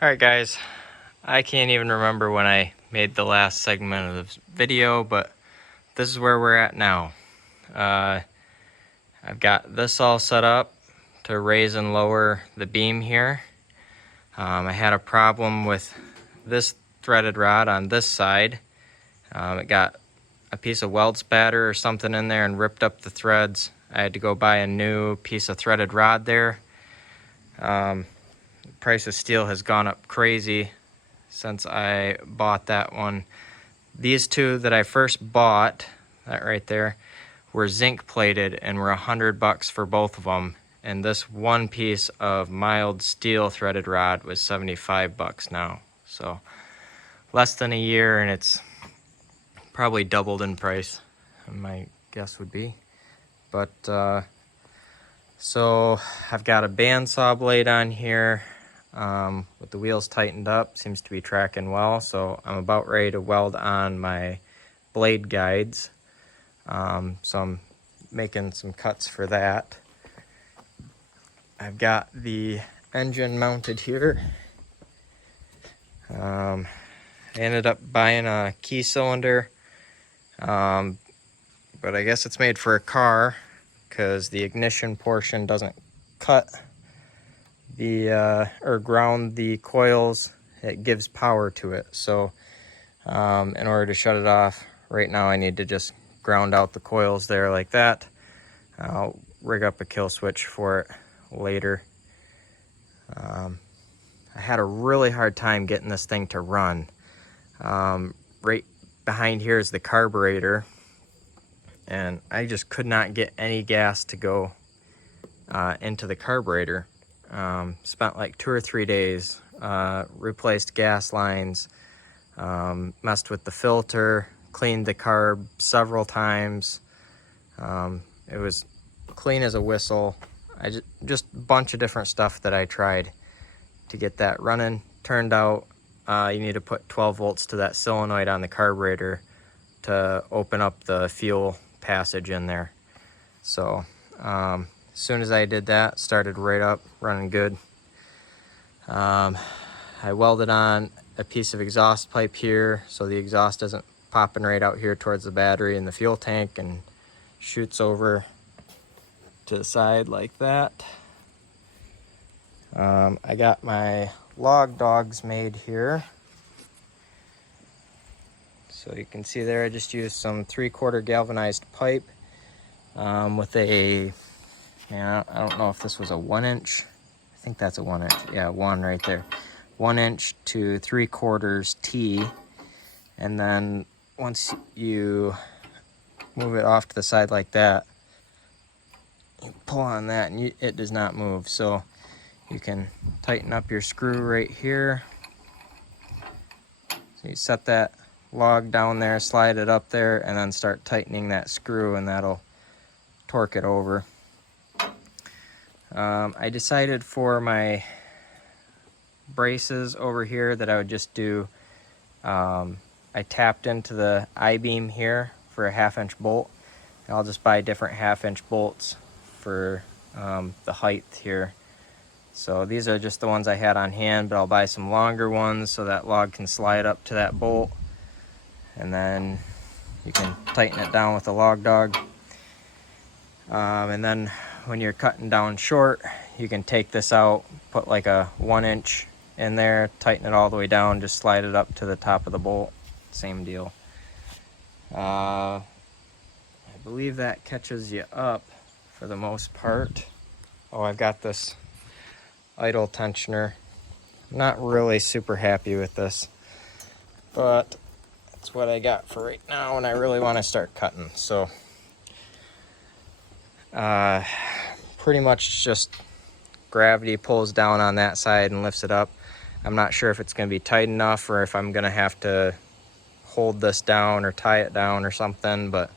Alright guys, I can't even remember when I made the last segment of the video, but this is where we're at now. I've got this all set up to raise and lower the beam here. I had a problem with this threaded rod on this side. It got a piece of weld spatter or something in there and ripped up the threads. I had to go buy a new piece of threaded rod there. Price of steel has gone up crazy since I bought that one. These two that I first bought, that right there, were zinc plated and were $100 for both of them. And this one piece of mild steel threaded rod was $75 now. So less than a year, and it's probably doubled in price, my guess would be. But so I've got a bandsaw blade on here. With the wheels tightened up, seems to be tracking well, so I'm about ready to weld on my blade guides. So I'm making some cuts for that. I've got the engine mounted here. I ended up buying a key cylinder, but I guess it's made for a car because the ignition portion doesn't cut the or ground the coils. It gives power to it. So in order to shut it off right now, I need to just ground out the coils there like that. I'll rig up a kill switch for it later. I had a really hard time getting this thing to run. Right behind here is the carburetor, and I just could not get any gas to go into the carburetor. Spent like 2 or 3 days, replaced gas lines, messed with the filter, cleaned the carb several times. It was clean as a whistle. Just a bunch of different stuff that I tried to get that running. Turned out you need to put 12 volts to that solenoid on the carburetor to open up the fuel passage in there. So as soon as I did that, started right up, running good. I welded on a piece of exhaust pipe here so the exhaust isn't popping right out here towards the battery and the fuel tank and shoots over to the side like that. I got my log dogs made here. So you can see there I just used some 3/4 galvanized pipe with a, I don't know if this was a 1 inch. I think that's a 1 inch. Yeah, one right there. 1 inch to 3/4 T. And then once you move it off to the side like that, you pull on that and it does not move. So you can tighten up your screw right here. So you set that log down there, slide it up there, and then start tightening that screw, and that'll torque it over. I decided for my braces over here that I would just do, I tapped into the I-beam here for a 1/2 inch bolt. And I'll just buy different 1/2 inch bolts for the height here. So these are just the ones I had on hand, but I'll buy some longer ones so that log can slide up to that bolt. And then you can tighten it down with a log dog. And then when you're cutting down short, you can take this out, put like a 1 inch in there, tighten it all the way down, just slide it up to the top of the bolt. Same deal. I believe that catches you up for the most part. Oh, I've got this idle tensioner. Not really super happy with this, but that's what I got for right now, and I really want to start cutting. So pretty much just gravity pulls down on that side and lifts it up. I'm not sure if it's going to be tight enough or if I'm going to have to hold this down or tie it down or something, but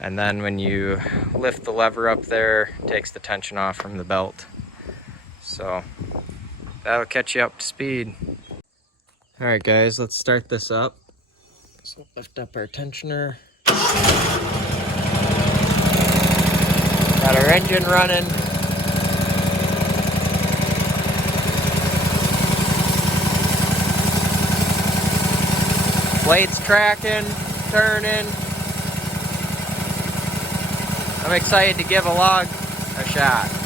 and then when you lift the lever up there, it takes the tension off from the belt. So that'll catch you up to speed. All right guys, let's start this up. So lift up our tensioner. Got our engine running. Blade's tracking, turning. I'm excited to give a log a shot.